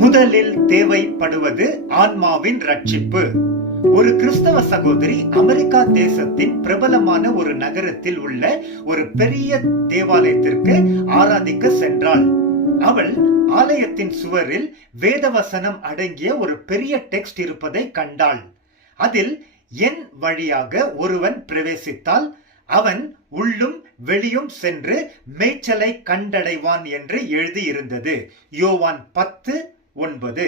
முதலில் தேவைப்படுவது ஆன்மாவின் ரட்சிப்பு. ஒரு கிறிஸ்தவ சகோதரி அமெரிக்கா தேசத்தின் பிரபலமான ஒரு நகரத்தில் உள்ள ஒரு பெரிய தேவாலயத்திற்கு ஆராதிக்க சென்றாள். அவள் ஆலயத்தின் சுவரில் வேதவசனம் அடங்கிய ஒரு பெரிய டெக்ஸ்ட் இருப்பதை கண்டாள். அதில் என் வழியாக ஒருவன் பிரவேசித்தால் அவன் உள்ளும் வெளியும் சென்று மேய்ச்சலை கண்டடைவான் என்று எழுதியிருந்தது. யோவான் 10:9.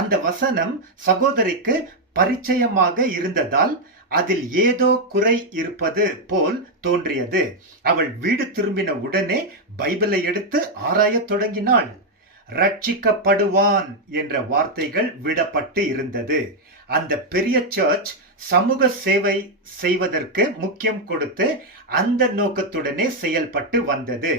அந்த வசனம் சகோதரிக்கு பரிச்சயமாக இருந்ததால் அதில் ஏதோ குறை இருப்பது போல் தோன்றியது. அவள் வீடு திரும்பின உடனே பைபிளை எடுத்து ஆராயத் தொடங்கினாள். ரட்சிக்கப்படுவான் என்ற வார்த்தைகள் விடப்பட்டு இருந்தது. அந்த பெரிய சர்ச் சமூக சேவை செய்வதற்கு முக்கியம் கொடுத்து அந்த நோக்கத்துடனே செயல்பட்டு வந்தது.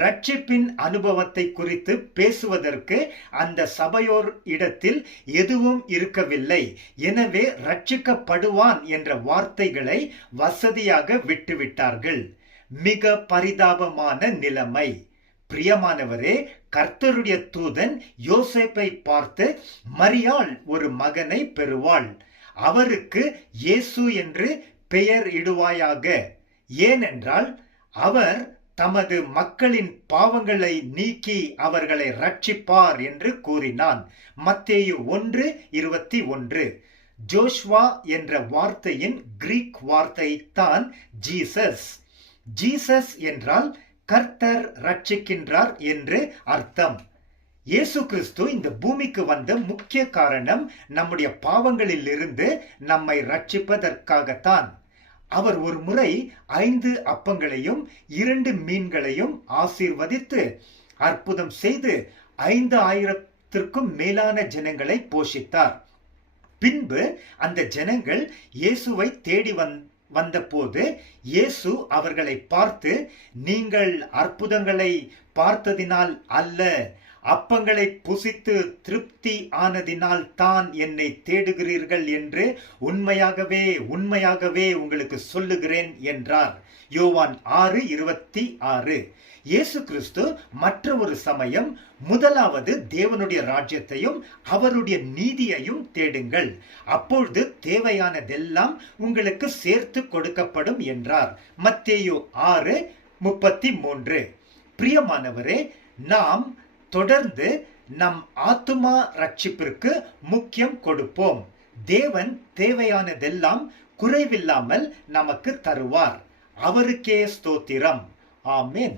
ரட்சிப்பின் அனுபவத்தை குறித்து பேசுவதற்கு அந்த சபையோர் இடத்தில் எதுவும் இருக்கவில்லை. எனவே ரட்சிக்கப்படுவான் என்ற வார்த்தைகளை வசதியாக விட்டுவிட்டார்கள். மிக பரிதாபமான நிலைமை. பிரியமானவரே, கர்த்தருடைய தூதன் யோசேப்பை பார்த்து, மரியாள் ஒரு மகனை பெறுவாள், அவருக்கு இயேசு என்று பெயர் இடுவாயாக, ஏனென்றால் அவர் தமது மக்களின் பாவங்களை நீக்கி அவர்களை ரட்சிப்பார் என்று கூறினான். மத்தேயு 1:21. ஜோஷ்வா என்ற வார்த்தையின் கிரீக் வார்த்தை தான் ஜீசஸ். ஜீசஸ் என்றால் கர்த்தர் ரட்சிக்கின்றார் என்று அர்த்தம். இயேசு கிறிஸ்து இந்த பூமிக்கு வந்த முக்கிய காரணம் நம்முடைய பாவங்களில் இருந்து நம்மை ரட்சிப்பதற்காகத்தான். அவர் ஒரு முறை 5 அப்பங்களையும் 2 மீன்களையும் ஆசீர்வதித்து அற்புதம் செய்து 5000த்திற்கும் மேலான ஜனங்களை போஷித்தார். பின்பு அந்த ஜனங்கள் இயேசுவை தேடி வந்தபோது இயேசு அவர்களை பார்த்து, நீங்கள் அற்புதங்களை பார்த்ததினால் அல்ல, அப்பங்களை புசித்து திருப்தி ஆனதினால் தான் என்னை தேடுகிறீர்கள் என்று உண்மையாகவே உங்களுக்கு சொல்லுகிறேன் என்றார். யோவான் 6:26. இயேசு கிறிஸ்து மற்ற ஒரு சமயம், முதலாவது தேவனுடைய ராஜ்யத்தையும் அவருடைய நீதியையும் தேடுங்கள், அப்பொழுது தேவையானதெல்லாம் உங்களுக்கு சேர்த்து கொடுக்கப்படும் என்றார். மத்தேயு 6:33. பிரியமானவரே, நாம் தொடர்ந்து நம் ஆத்துமா ரட்சிப்பிற்கு முக்கியம் கொடுப்போம். தேவன் தேவையானதெல்லாம் குறைவில்லாமல் நமக்கு தருவார். அவருக்கே ஸ்தோத்திரம். ஆமென்.